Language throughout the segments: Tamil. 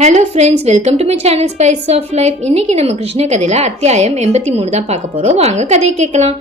Hello friends welcome to my channel spice of life இன்னைக்கு நம்ம கிருஷ்ண கதையில் அத்தியாயம் எண்பத்தி மூணு தான் பார்க்க போகிறோம் வாங்க கதையை கேட்கலாம்.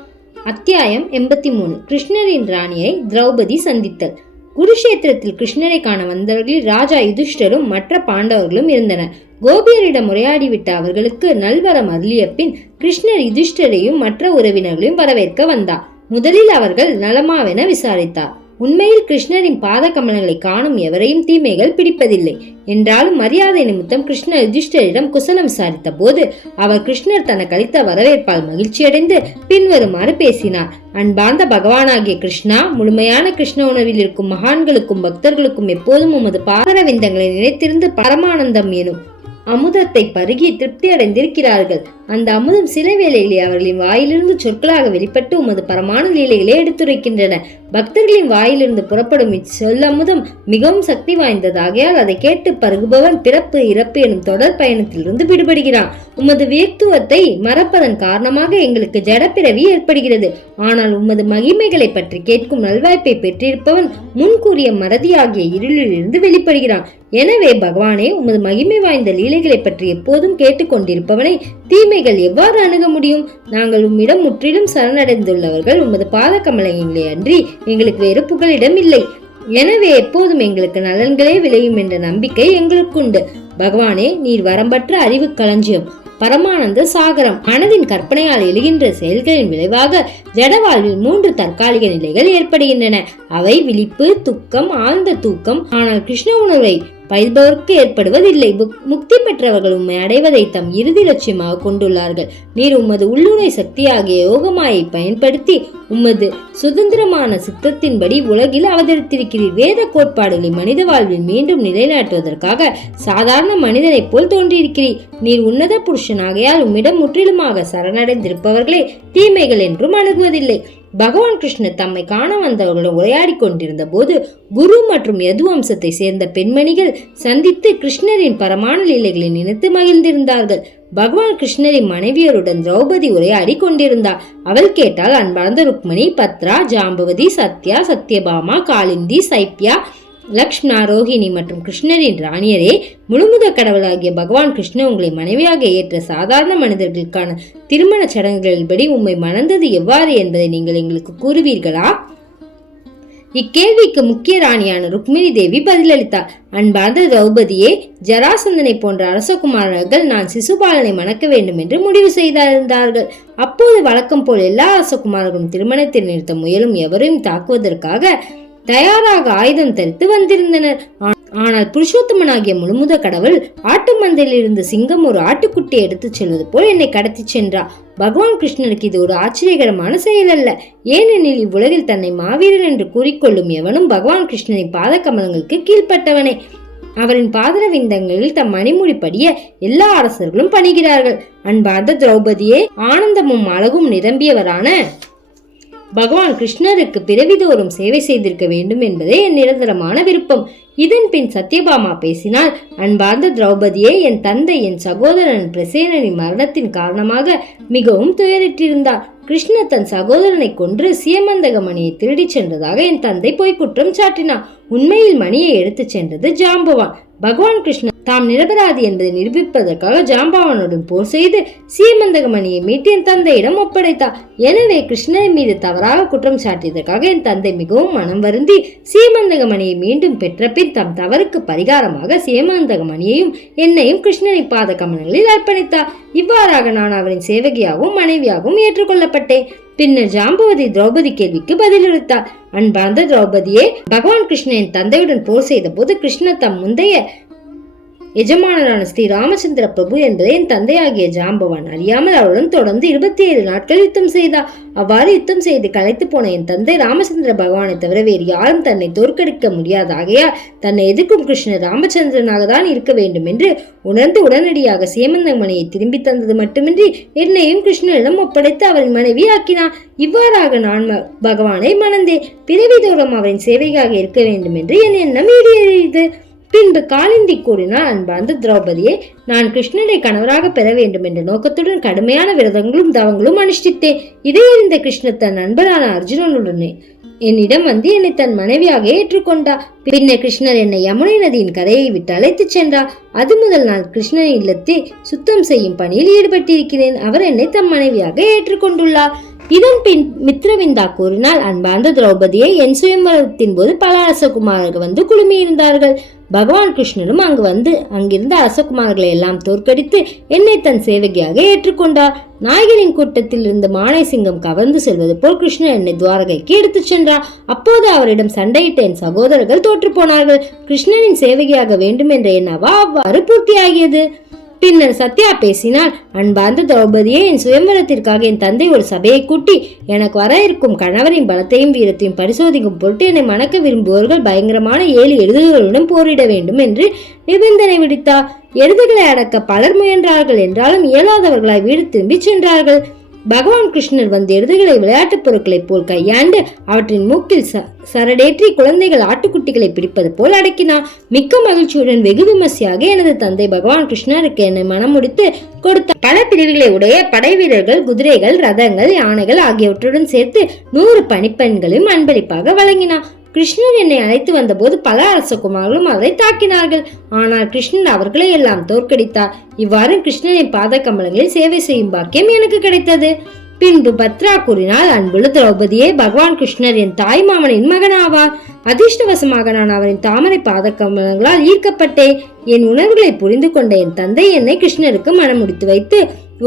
அத்தியாயம் எண்பத்தி மூணு. கிருஷ்ணரின் ராணியை திரௌபதி சந்தித்தல். குருஷேத்திரத்தில் கிருஷ்ணரை காண வந்தவர்களில் ராஜா யுதிஷ்டரும் மற்ற பாண்டவர்களும் இருந்தனர். கோபியரிடம் உரையாடிவிட்ட அவர்களுக்கு நல்வரம் அருளிய பின் கிருஷ்ணர் யுதிஷ்டரையும் மற்ற உறவினர்களையும் வரவேற்க வந்தார். முதலில் அவர்கள் நலமாவென விசாரித்தார். உண்மையில் கிருஷ்ணரின் பாத கமலங்களை காணும் எவரையும் தீமைகள் பிடிப்பதில்லை. என்றாலும் மரியாதை நிமித்தம் கிருஷ்ணர் யுதிஷ்டரிடம் குசலம் விசாரித்த போது அவர் கிருஷ்ணர் தனக்கு அளித்த வரவேற்பால் மகிழ்ச்சியடைந்து பின்வருமாறு பேசினார். அன்பார்ந்த பகவானாகிய கிருஷ்ணா முழுமையான கிருஷ்ண உணவில் இருக்கும் மகான்களுக்கும் பக்தர்களுக்கும் எப்போதும் உமது பாதரவிந்தங்களை நினைத்திருந்து பரமானந்தம் எனும் அமுதத்தை பருகி திருப்தி அடைந்திருக்கிறார்கள் அந்த அமுதம் சில வேளையிலே அவர்களின் வாயிலிருந்து சொற்களாக வெளிப்பட்டு உமது பரமான லீலைகளை எடுத்துரைக்கின்றன. பக்தர்களின் வாயிலிருந்து புறப்படும் இச்சொல்லமுதம் மிகவும் சக்தி வாய்ந்ததாகையால் அதை கேட்டு பருகுபவன் பிறப்பு இறப்பு எனும் தொடர் பயணத்திலிருந்து விடுபடுகிறான். உமது வியக்துவத்தை மறப்பதன் காரணமாக எங்களுக்கு ஜடப்பிறவி ஏற்படுகிறது. ஆனால் உமது மகிமைகளை பற்றி கேட்கும் நல்வாய்ப்பை பெற்றிருப்பவன் முன்கூறிய மறதியாகிய இருளிலிருந்து வெளிப்படுகிறான். எனவே பகவானே உமது மகிமை வாய்ந்த லீலைகளை பற்றி எப்போதும் கேட்டுக்கொண்டிருப்பவனை தீமை தீமைகள் எவ்வாறு அணுக முடியும்? நாங்கள் உம்மிடம் முற்றிலும் சரணடைந்துள்ளவர்கள். உமது பாத கமலையிலே அன்றி எங்களுக்கு வேறு புகலிடம் இல்லை. எனவே எப்போதும் எங்களுக்கு நலன்களே விளையும் என்ற நம்பிக்கை எங்களுக்குண்டு. பகவானே நீர் வரம்பற்ற அறிவு களஞ்சியம் பரமானந்த சாகரம் மனதின் கற்பனையால் எழுகின்ற செயல்களின் விளைவாக ஜடவாழ்வில் மூன்று தற்காலிக நிலைகள் ஏற்படுகின்றன. அவை விழிப்பு துக்கம் ஆழ்ந்த தூக்கம். ஆனால் கிருஷ்ண உணர்வை பயில்பவருக்கு ஏற்படுவதில்லை. முக்தி பெற்றவர்கள் உண்மை அடைவதை தம் இறுதி லட்சியமாக கொண்டுள்ளார்கள். நீர் உமது உள்ளுணை சக்தியாகிய யோகமாயை பயன்படுத்தி உமது சுதந்திரமான சித்தத்தின்படி உலகில் அவதரித்திருக்கிறீர். வேத கோட்பாடுகளை மனித வாழ்வில் மீண்டும் நிலைநாட்டுவதற்காக சாதாரண மனிதனைப் போல் தோன்றியிருக்கிறீர். நீர் உன்னத புருஷனாகையால் உம்மிடம் முற்றிலுமாக சரணடைந்திருப்பவர்களே தீமைகள் என்றும் அணுகுவதில்லை. பகவான் கிருஷ்ணர் தம்மை காண வந்தவர்களுடன் உரையாடி கொண்டிருந்த போது குரு மற்றும் யது வம்சத்தை சேர்ந்த பெண்மணிகள் சந்தித்து கிருஷ்ணரின் பரமான லீலைகளை நினைத்து மகிழ்ந்திருந்தார்கள். பகவான் கிருஷ்ணரின் மனைவியருடன் திரௌபதி உரையாடி கொண்டிருந்தார். அவள் கேட்டால் அன்பார்ந்த ருக்மணி பத்ரா ஜாம்பவதி சத்யா சத்யபாமா காளிந்தி சைப்யா லக்ஷ்மணா ரோஹிணி மற்றும் கிருஷ்ணரின் ராணியரே முழுமுத கடவுளாகிய பகவான் கிருஷ்ண உங்களை மனைவியாக ஏற்ற சாதாரண மனிதர்களுக்கான திருமண சடங்குகளின்படி உம்மை மணந்தது எவ்வாறு என்பதை நீங்கள் எங்களுக்கு கூறுவீர்களா? இக்கேள்விக்கு முக்கிய ராணியான ருக்மிணி தேவி பதிலளித்தார். அன்பார்ந்த திரௌபதியே ஜராசந்தனை போன்ற அரசகுமாரர்கள் நான் சிசுபாலனை மணக்க வேண்டும் என்று முடிவு செய்திருந்தார்கள். அப்போது வழக்கம் போல் எல்லா அரசகுமாரர்களும் திருமணத்தை நிறுத்த முயலும் எவரையும் தாக்குவதற்காக தயாராக ஆயுதம் தரித்து வந்திருந்தனர். ஆனால் புருஷோத்தமனாகிய முழுமுத கடவுள் ஆட்டு மந்தையில் இருந்த சிங்கம் ஒரு ஆட்டுக்குட்டியை எடுத்துச் செல்வது போல் என்னை கடத்திச் சென்றார். பகவான் கிருஷ்ணனுக்கு இது ஒரு ஆச்சரியகரமான செயல் அல்ல. ஏனெனில் இவ்வுலகில் தன்னை மாவீரன் என்று கூறிக்கொள்ளும் எவனும் பகவான் கிருஷ்ணனின் பாத கமலங்களுக்கு கீழ்ப்பட்டவனே. அவரின் பாதரவிந்தங்களில் தம் மணிமுடி படிய எல்லா அரசர்களும் பணிகிறார்கள். அன்பார்ந்த திரௌபதியே ஆனந்தமும் அழகும் நிரம்பியவரான பகவான் கிருஷ்ணருக்கு பிறவிதோறும் சேவை செய்திருக்க வேண்டும் என்பதே என் நிரந்தரமான விருப்பம். இதன் பின் சத்யபாமா பேசினால் அன்பார்ந்த திரௌபதியே என் தந்தை என் சகோதரன் பிரசேனனின் மரணத்தின் காரணமாக மிகவும் துயரிட்டிருந்தார். கிருஷ்ணர் தன் சகோதரனை கொன்று சியமந்தக மணியை திருடிச் சென்றதாக என் தந்தை போய் குற்றம் சாட்டினார். உண்மையில் மணியை எடுத்துச் சென்றது ஜாம்பவான். பகவான் கிருஷ்ணன் தாம் நிரபராதி என்பதை நிரூபிப்பதற்காக ஜாம்பவானுடன் போர் செய்து சீமந்தக மணியை மீட்டு என் தந்தையிடம் ஒப்படைத்தார். எனவே கிருஷ்ணன் மீது தவறாக குற்றம் சாட்டியதற்காக என் தந்தை மிகவும் மனம் வருந்தி சீமந்தகமணியை மீண்டும் பெற்ற பின் தம் தவறுக்கு பரிகாரமாக சீமந்தக மணியையும் என்னையும் கிருஷ்ணனை பாத கமலங்களில் அர்ப்பணித்தார். இவ்வாறாக நான் அவரின் சேவகியாகவும் மனைவியாகவும் ஏற்றுக்கொள்ளப்பட்டேன். பின்னர் ஜாம்பவதி திரௌபதி கேள்விக்கு பதிலளித்தார். அன்பார்ந்த திரௌபதியே பகவான் கிருஷ்ணன் தந்தையுடன் போர் செய்த போது கிருஷ்ண தம் முந்தைய எஜமானரான ஸ்ரீ ராமச்சந்திர பிரபு என்பதை என் தந்தையாகிய ஜாம்பவான் அறியாமல் அவருடன் தொடர்ந்து இருபத்தி ஏழு நாட்கள் யுத்தம் செய்தார் அவ்வாறு யுத்தம் செய்து களைத்து போன என் தந்தை ராமச்சந்திர பகவானை தவிர வேறு யாரும் தன்னை தோற்கடிக்க முடியாதாகையால் தன்னை எதிர்க்கும் கிருஷ்ணர் ராமச்சந்திரனாக தான் இருக்க வேண்டும் என்று உணர்ந்து உடனடியாக சேமந்தமணியை திரும்பி தந்தது மட்டுமின்றி என்னையும் கிருஷ்ணரிடம் ஒப்படைத்து அவரின் மனைவி ஆக்கினான். இவ்வாறாக நான் பகவானை மணந்தேன். பிறவிதோறும் அவரின் சேவைக்காக இருக்க வேண்டும் என்று என் எண்ணம் ஈடேறியது. பின்பு காலிந்தி கூறினார் அன்பார்ந்த திரௌபதியே நான் கிருஷ்ணனை கணவராக பெற வேண்டும் என்ற நோக்கத்துடன் கடுமையான விரதங்களும் தவங்களும் அனுஷ்டித்தேன். இதை அறிந்த கிருஷ்ண தன் நண்பரான அர்ஜுனனுடனே என்னிடம் வந்து என்னை தன் மனைவியாக ஏற்றுக்கொண்டா? பின்னர் கிருஷ்ணர் என்னை யமுனை நதியின் கரையை விட்டு அழைத்துச் சென்றார். அது முதல் நான் கிருஷ்ணன் இல்லத்தை சுத்தம் செய்யும் பணியில் ஈடுபட்டிருக்கிறேன். அவர் என்னை தம் மனைவியாக ஏற்றுக்கொண்டுள்ளார். இதன் பின் மித்ரவிந்தா கூறினால் அன்பார்ந்த திரௌபதியை என் சுயம்பரத்தின் போது பல அரசகுமாரர்கள் வந்து குழுமியிருந்தார்கள். பகவான் கிருஷ்ணரும் அங்கு வந்து அங்கிருந்த அரசகுமார்களை எல்லாம் தோற்கடித்து என்னை தன் சேவகியாக ஏற்றுக்கொண்டார். நாயகரின் கூட்டத்தில் இருந்த மானை சிங்கம் கவர்ந்து செல்வது போல் கிருஷ்ணர் என்னை துவாரகைக்கு எடுத்துச் சென்றார். அப்போது அவரிடம் சண்டையிட்ட என் சகோதரர்கள் தோற்று போனார்கள். கிருஷ்ணரின் சேவகியாக வேண்டும் என்ற என் அவா அவ்வாறு பூர்த்தியாகியது பின்னர் சத்யா பேசினால் அன்பார்ந்த திரௌபதியே என் சுயம்பரத்திற்காக என் தந்தை ஒரு சபையை கூட்டி எனக்கு வர இருக்கும் கணவரின் பலத்தையும் வீரத்தையும் பரிசோதிக்கும் பொருட்டு என்னை மணக்க விரும்புவோர்கள் பயங்கரமான ஏழு எழுதுகளுடன் போரிட வேண்டும் என்று நிபந்தனை விடுத்தார். எழுதுகளை அடக்க பலர் முயன்றார்கள். என்றாலும் இயலாதவர்களாய் வீடு திரும்பிச் சென்றார்கள். பகவான் கிருஷ்ணர் வந்து எருதுகளை விளையாட்டுப் பொருட்களைப் போல் கையாண்டு அவற்றின் மூக்கில் ச சரடேற்றி குழந்தைகள் ஆட்டுக்குட்டிகளை பிடிப்பது போல் அடக்கினார். மிக்க மகிழ்ச்சியுடன் வெகு விமர்சையாக எனது தந்தை பகவான் கிருஷ்ணருக்கு என்னை மனம் முடித்து கொடுத்த பல பிரிவுகளை உடைய படை வீரர்கள் குதிரைகள் ரதங்கள் யானைகள் ஆகியவற்றுடன் சேர்த்து நூறு பணிப்பெண்களையும் அன்பளிப்பாக வழங்கினார். கிருஷ்ணர் என்னை அழைத்து வந்தபோது பல அரசகுமார்களும் அவரை தாக்கினார்கள். ஆனால் கிருஷ்ணன் அவர்களை எல்லாம் தோற்கடித்தார். இவ்வாறு கிருஷ்ணனின் பாத கமலங்களில் சேவை செய்யும் பாக்கியம் எனக்கு கிடைத்தது. பின்பு பத்ரா கூறினால் அன்புள்ள திரௌபதியே பகவான் கிருஷ்ணர் என் தாய் மாமனின் மகனாவார். அதிர்ஷ்டவசமாக நான் அவரின் தாமரை பாத கமலங்களால் ஈர்க்கப்பட்டேன். என் உணர்வுகளை புரிந்து கொண்ட என் தந்தை என்னை கிருஷ்ணருக்கு மனம் முடித்து வைத்து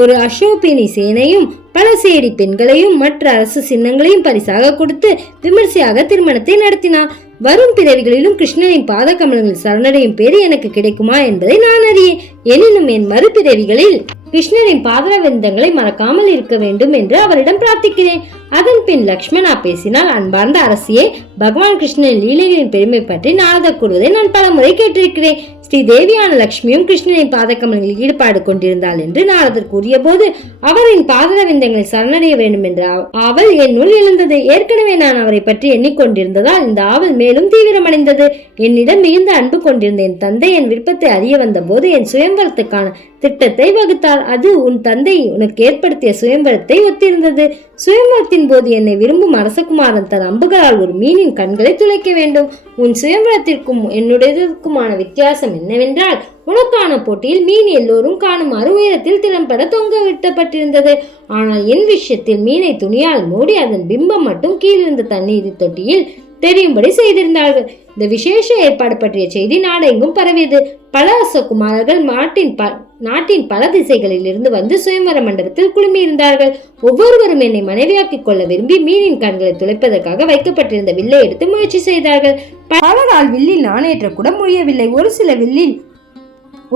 ஒரு அசோபினி சேனையும் பல சேடி பெண்களையும் மற்ற அரசு சின்னங்களையும் பரிசாக கொடுத்து விமர்சையாக திருமணத்தை நடத்தினார். வரும் பிறவிகளிலும் கிருஷ்ணனின் பாத கமலங்கள் சரணடையும் பேரு எனக்கு கிடைக்குமா என்பதை நான் அறியேன். எனினும் என் மறுபிறவிகளில் கிருஷ்ணரின் பாதரவிந்தங்களை மறக்காமல் இருக்க வேண்டும் என்று அவரிடம் பிரார்த்திக்கிறேன். அதன் பின் லக்ஷ்மணா பேசினால் அன்பார்ந்த அரசியே பகவான் கிருஷ்ணன் லீலைகளின் பெருமை பற்றி நாரதர் கூறுவதை நான் பலமுறை கேட்டிருக்கிறேன். ஸ்ரீ தேவியான லக்ஷ்மியும் கிருஷ்ணனின் பாதக்கமலங்களில் ஈடுபாடு கொண்டிருந்தாள் என்று நாரதர் கூறிய போது அவரின் பாதரவிந்தங்களை சரணடைய வேண்டும் என்ற ஆவல் என்னுள் எழுந்தது. ஏற்கனவே நான் அவரை பற்றி எண்ணிக்கொண்டிருந்ததால் இந்த ஆவல் மேலும் தீவிரமடைந்தது. என்னிடம் மிகுந்த அன்பு கொண்டிருந்த என் தந்தை என் விருப்பத்தை அறிய வந்தபோது என் சுயம்பரத்துக்கான திட்டத்தை வகுத்தார் அது உன் தந்தை உனக்கு ஏற்படுத்திய சுயம்பரத்தை ஒத்திருந்தது. சுயம்பரத்தின் போது என்னை விரும்பும் அரசகுமாரன் தன் அம்புகளால் ஒரு மீனின் கண்களை துளைக்க வேண்டும். உன் சுயம்பரத்திற்கும் என்னுடையதற்குமான வித்தியாசம் என்னவென்றால் உனக்கான போட்டியில் மீன் எல்லோரும் காணுமாறு உயரத்தில் திறம்பட தொங்க விட்டப்பட்டிருந்தது. ஆனால் என் விஷயத்தில் மீனை துணியால் மூடி அதன் பிம்பம் மட்டும் கீழிருந்த தண்ணீர் தொட்டியில் தெரியும்படி செய்திருந்தார்கள். இந்த விசேஷ ஏற்பாடு பற்றிய செய்தி நாடெங்கும் பரவியது. பல அசோகுமாரர்கள் நாட்டின் ப நாட்டின் பல திசைகளில் இருந்து வந்து சுயம்பர மண்டபத்தில் குழுமியிருந்தார்கள். ஒவ்வொருவரும் என்னை மனைவியாக்கிக் கொள்ள விரும்பி மீனின் கண்களை துளைப்பதற்காக வைக்கப்பட்டிருந்த வில்லை எடுத்து முயற்சி செய்தார்கள். பலரால் வில்லில் நாணேற்ற கூட முடியவில்லை ஒரு சில வில்லில்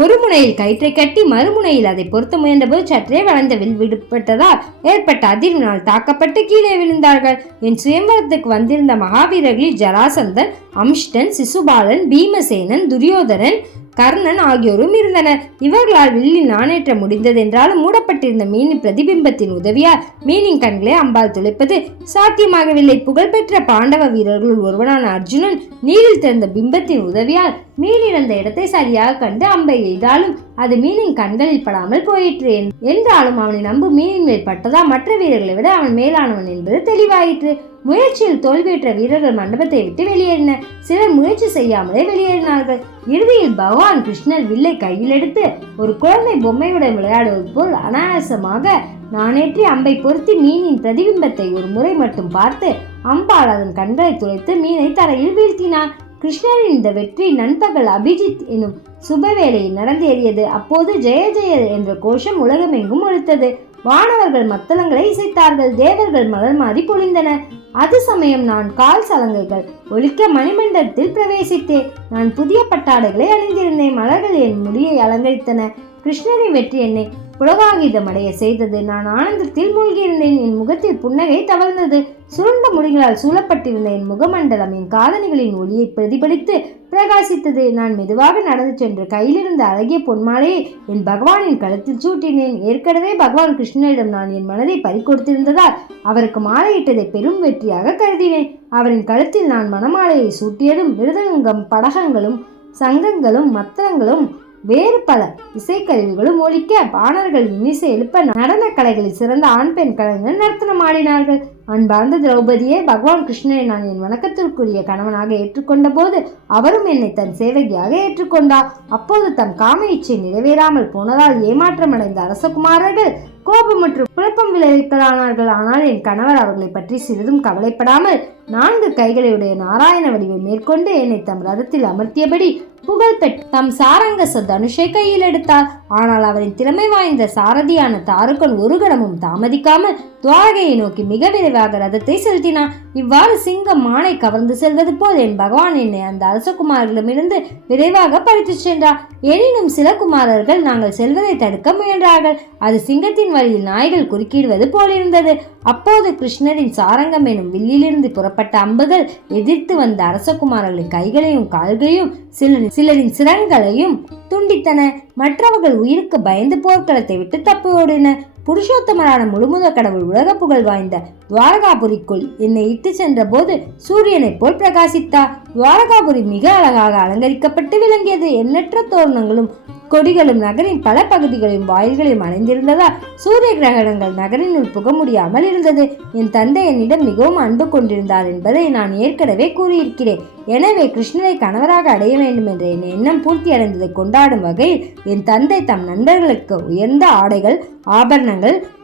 ஒரு முனையில் கயிற்றை கட்டி மறுமுனையில் அதை பொருத்த முயன்றபோது சற்றே வளர்ந்த வில் விடுபட்டதால் ஏற்பட்ட அதிர்வினால் தாக்கப்பட்டு கீழே விழுந்தார்கள். என் சுயம்பரத்துக்கு வந்திருந்த மகாவீரர்களில் ஜராசந்தன் அம்ஷ்டன் சிசுபாலன் பீமசேனன் துரியோதனன் கர்ணன் ஆகியோரும் இருந்தனர். இவர்களால் வில்லில் நாணேற்ற முடிந்ததென்றாலும் மூடப்பட்டிருந்த மீனின் பிரதிபிம்பத்தின் உதவியால் மீனின் கண்களை அம்பால் துளைப்பது சாத்தியமாகவில்லை. புகழ்பெற்ற பாண்டவ வீரர்களுள் ஒருவனான அர்ஜுனன் நீரில் திறந்த பிம்பத்தின் உதவியால் மீன் இழந்த இடத்தை சரியாக கண்டு அம்பை எய்தாலும் அது மீனின் கண்களில் படாமல் போயிற்று என்றாலும் அவனை நம்பு மீனின் மேல் பட்டதா மற்ற வீரர்களை விட அவன் மேலானவன் என்பது தெளிவாயிற்று. முயற்சியில் தோல்வியுற்ற வீரர்கள் மண்டபத்தை விட்டு வெளியேறினர். சிலர் முயற்சி செய்யாமலே வெளியேறினார்கள். இறுதியில் பகவான் கிருஷ்ணர் வில்லை கையில் எடுத்து ஒரு குழந்தை பொம்மையுடன் விளையாடுவது போல் அனாயாசமாக நானேற்றி அம்பை பொருத்தி மீனின் பிரதிபிம்பத்தை ஒரு முறை மட்டும் பார்த்து அம்பால் அதன் கண்களை துளைத்து மீனை தரையில் வீழ்த்தினார் கிருஷ்ணரின் இந்த வெற்றி நண்பகல் அபிஜித் எனும் சுபவேலையில் நடந்தேறியது. அப்போது ஜெய ஜெய என்ற கோஷம் உலகமெங்கும் ஒழித்தது வானவர்கள் மத்தளங்களை இசைத்தார்கள் தேவர்கள் மலர் மாறி பொழிந்தனர் அது சமயம் நான் கால் சலங்கைகள் ஒலிக்க மணிமண்டலத்தில் பிரவேசித்தேன். நான் புதிய பட்டாடைகளை அணிந்திருந்தேன் மலர்கள் என் முடியை அலங்கரித்தன. கிருஷ்ணரின் வெற்றி என்னை புலகாகிதமடைய செய்தது. நான் ஆனந்தத்தில் மூழ்கியிருந்தேன். என் முகத்தில் புன்னகை தவழ்ந்தது. சுருண்ட முடிகளால் சூழப்பட்டிருந்த என் முகமண்டலம் என் காதணிகளின் ஒளியை பிரதிபலித்து பிரகாசித்தது. நான் மெதுவாக நடந்து சென்று கையிலிருந்த அழகிய பொன்மாலையை என் பகவானின் கழுத்தில் சூட்டினேன். ஏற்கனவே பகவான் கிருஷ்ணனிடம் நான் என் மனதை பறிக்கொடுத்திருந்ததால் அவருக்கு மாலையிட்டதை பெரும் வெற்றியாக கருதினேன். அவரின் கழுத்தில் நான் மணமாலையை சூட்டியதும் மிருதங்கம் படகங்களும் சங்கங்களும் மத்திரங்களும் வேறு பல இசைக்கருவிகளும் ஒழிக்க பாணர்கள் இன்னிசை எழுப்ப நடன கலைகளில் சிறந்த ஆண் பெண் கலைஞர்கள் நர்த்தனம் ஆடினார்கள் அன்பார்ந்த திரௌபதியே பகவான் கிருஷ்ணரை நான் என் வணக்கத்திற்குரிய கணவனாக ஏற்றுக்கொண்ட போது அவரும் என்னை தன் சேவகியாக ஏற்றுக்கொண்டார். அப்போது தம் காம இச்சை நிறைவேறாமல் போனதால் ஏமாற்றமடைந்த அரசகுமாரர்கள் கோபம் மற்றும் குழப்பம் விளைவிக்கலானார்கள் ஆனால் என் கணவர் அவர்களை பற்றி சிறிதும் கவலைப்படாமல் நான்கு கைகளையுடைய நாராயண வடிவை மேற்கொண்டு என்னை தம் ரதத்தில் அமர்த்தியபடி புகழ்பெற் தம் சாரங்க தனுஷை கையில் எடுத்தார். ஆனால் அவரின் திறமை வாய்ந்த சாரதியான தாருக்கன் ஒரு கணமும் தாமதிக்காமல் துவாரகையை நோக்கி மிக விரைவாக ரதத்தை செலுத்தினான் இவ்வாறு சிங்கம் மானை கவர்ந்து செல்வது போல் என் பகவான் என்னை அந்த அரசகுமாரர்களிடமிருந்து விரைவாக பறித்துச் சென்றார். எனினும் சில குமாரர்கள் நாங்கள் செல்வதை தடுக்க முயன்றார்கள். அது சிங்கத்தின் வழியில் நாய்கள் குறுக்கிடுவது போலிருந்தது அப்போது கிருஷ்ணரின் சாரங்கம் எனும் வில்லிலிருந்து புறப்பட்ட அம்புகள் எதிர்த்து வந்த அரசகுமாரர்களின் கைகளையும் கால்களையும் சிலரின் சிலரின் சிரங்களையும் துண்டித்தன. மற்றவர்கள் உயிருக்கு பயந்து போர்க்களத்தை விட்டு தப்பி ஓடின. புருஷோத்தமரான முழுமுத கடவுள் உலக புகழ் வாய்ந்த துவாரகாபுரிக்குள் என்னை இட்டு சென்ற போது சூரியனைப் போல் பிரகாசித்தார். துவாரகாபுரி மிக அழகாக அலங்கரிக்கப்பட்டு விளங்கியது. எண்ணற்ற தோரணங்களும் கொடிகளும் நகரின் பல பகுதிகளையும் வாயில்களையும் அணைந்திருந்ததால் சூரிய கிரகணங்கள் நகரினுள் புக முடியாமல் இருந்தது. என் தந்தை என்னிடம் மிகவும் அன்பு கொண்டிருந்தார் என்பதை நான் ஏற்கனவே கூறியிருக்கிறேன். எனவே கிருஷ்ணரை கணவராக அடைய வேண்டும் என்ற என் எண்ணம் பூர்த்தி அடைந்ததை கொண்டாடும் வகையில் என் தந்தை தம் நண்பர்களுக்கு உயர்ந்த ஆடைகள் ஆபரணங்கள்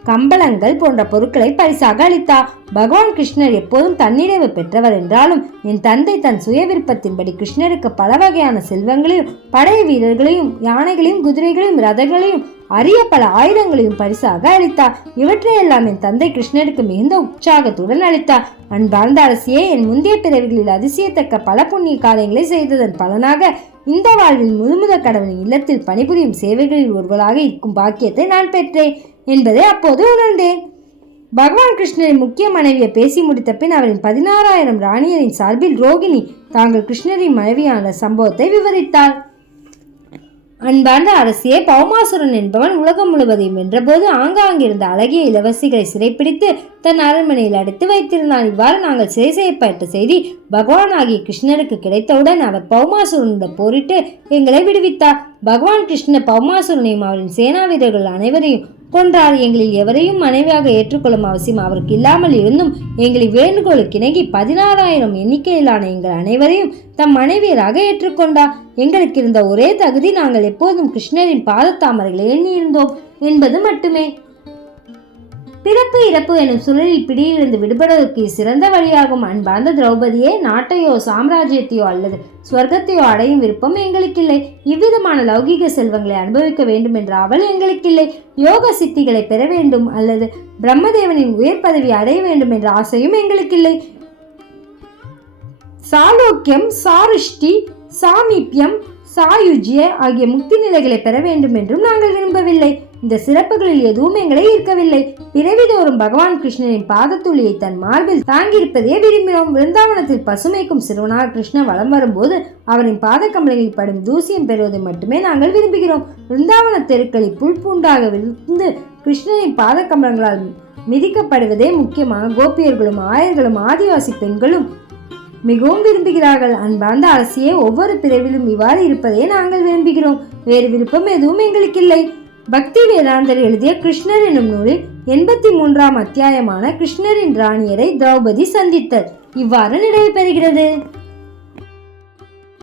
கம்பளங்கள் போன்ற பொருட்களை பரிசாக அளித்தார். பகவான் கிருஷ்ணர் எப்போதும் தன்னிறைவு பெற்றவர் என்றாலும் என் தந்தை தன் சுய விருப்பத்தின்படி கிருஷ்ணருக்கு பல வகையான செல்வங்களையும் படை வீரர்களையும் யானைகளையும் குதிரைகளையும் ரதங்களையும் அரிய பல ஆயுதங்களையும் பரிசாக அளித்தார். இவற்றையெல்லாம் என் தந்தை கிருஷ்ணருக்கு மிகுந்த உற்சாகத்துடன் அளித்தார். அன்பார்ந்த அரசியே என் முந்தைய பிறவிகளில் அதிசயத்தக்க பல புண்ணிய காரியங்களை செய்ததன் பலனாக இந்த வாழ்வில் முழுமுத கடவுளின் இல்லத்தில் பணிபுரியும் சேவைகளில் ஒருவராக இருக்கும் பாக்கியத்தை நான் பெற்றேன். என்பதை அப்போது உணர்ந்தேன். பகவான் கிருஷ்ணரின் முக்கிய மனைவியை பேசி முடித்த பின் அவரின் பதினாறாயிரம் ராணியரின் சார்பில் ரோகிணி தாங்கள் கிருஷ்ணரின் மனைவியான சம்பவத்தை விவரித்தார் அன்பார்ந்த அரசியே பௌமாசுரன் என்பவன் உலகம் முழுவதையும் வென்றபோது ஆங்காங்கிருந்த அழகிய இளவரசிகளை சிறைப்பிடித்து தன் அரண்மனையில் அடைத்து வைத்திருந்தான். இவ்வாறு நாங்கள் சிறை செய்யப்பட்ட செய்தி பகவான் ஆகிய கிருஷ்ணருக்கு கிடைத்தவுடன் அவர் பௌமாசுரனுடன் போரிட்டு எங்களை விடுவித்தார். பகவான் கிருஷ்ண பௌமாசுரனையும் அவரின் சேனா வீரர்கள் அனைவரையும் கொன்றார் எங்களில் எவரையும் மனைவியாக ஏற்றுக்கொள்ளும் அவசியம் அவருக்கு இல்லாமல் இருந்தும் எங்களின் வேண்டுகோளுக்கு இணங்கி பதினாறாயிரம் எண்ணிக்கையிலான எங்கள் அனைவரையும் தம் மனைவியராக ஏற்றுக்கொண்டார் எங்களுக்கு இருந்த ஒரே தகுதி நாங்கள் எப்போதும் கிருஷ்ணரின் பாதத்தாமரைகளை எண்ணியிருந்தோம். என்பது மட்டுமே. பிறப்பு இறப்பு எனும் சுழலில் பிடியிலிருந்து விடுபடுவதற்கு சிறந்த வழியாகும் அன்பார்ந்த திரௌபதியே நாட்டையோ சாம்ராஜ்யத்தையோ அல்லது ஸ்வர்க்கத்தையோ அடையும் விருப்பம் எங்களுக்கில்லை. இவ்விதமான லௌகிக செல்வங்களை அனுபவிக்க வேண்டும் என்ற அவள் எங்களுக்கில்லை. யோக சித்திகளை பெற வேண்டும் அல்லது பிரம்மதேவனின் உயர் பதவி அடைய வேண்டும் என்ற ஆசையும் எங்களுக்கில்லை. சாலோக்கியம் சாருஷ்டி சாமீபியம் சாயுஜ்ய ஆகிய முக்தி நிலைகளை பெற வேண்டும் என்றும் நாங்கள் விரும்பவில்லை. இந்த சிறப்புகளில் எதுவும் எங்களை ஈர்க்கவில்லை. பிறவிதோறும் பகவான் கிருஷ்ணனின் பாதத்துளியை தன் மார்பில் தாங்கியிருப்பதே விரும்பினோம். விருந்தாவனத்தில் பசுமைக்கும் சிறுவனாக கிருஷ்ண வலம் வரும்போது அவரின் பாதக்கம்பளையில் படும் தூசியம் பெறுவதை மட்டுமே நாங்கள் விரும்புகிறோம். விருந்தாவன தெருக்களில் புல் பூண்டாக விழுந்து கிருஷ்ணனின் பாதக்கம்பளங்களால் மிதிக்கப்படுவதே முக்கியமாக கோபியர்களும் ஆயர்களும் ஆதிவாசி பெண்களும் மிகவும் விரும்புகிறார்கள். அன்பார்ந்த அரசியே ஒவ்வொரு பிறவிலும் இவ்வாறு இருப்பதே நாங்கள் விரும்புகிறோம். வேறு விருப்பம் எதுவும் எங்களுக்கு இல்லை பக்தி வேதாந்தர் எழுதிய கிருஷ்ணர் என்னும் நூலில் எண்பத்தி மூன்றாம் அத்தியாயமான கிருஷ்ணரின் ராணியரை திரௌபதி சந்தித்தர். இவ்வாறு நிறைவு பெறுகிறது.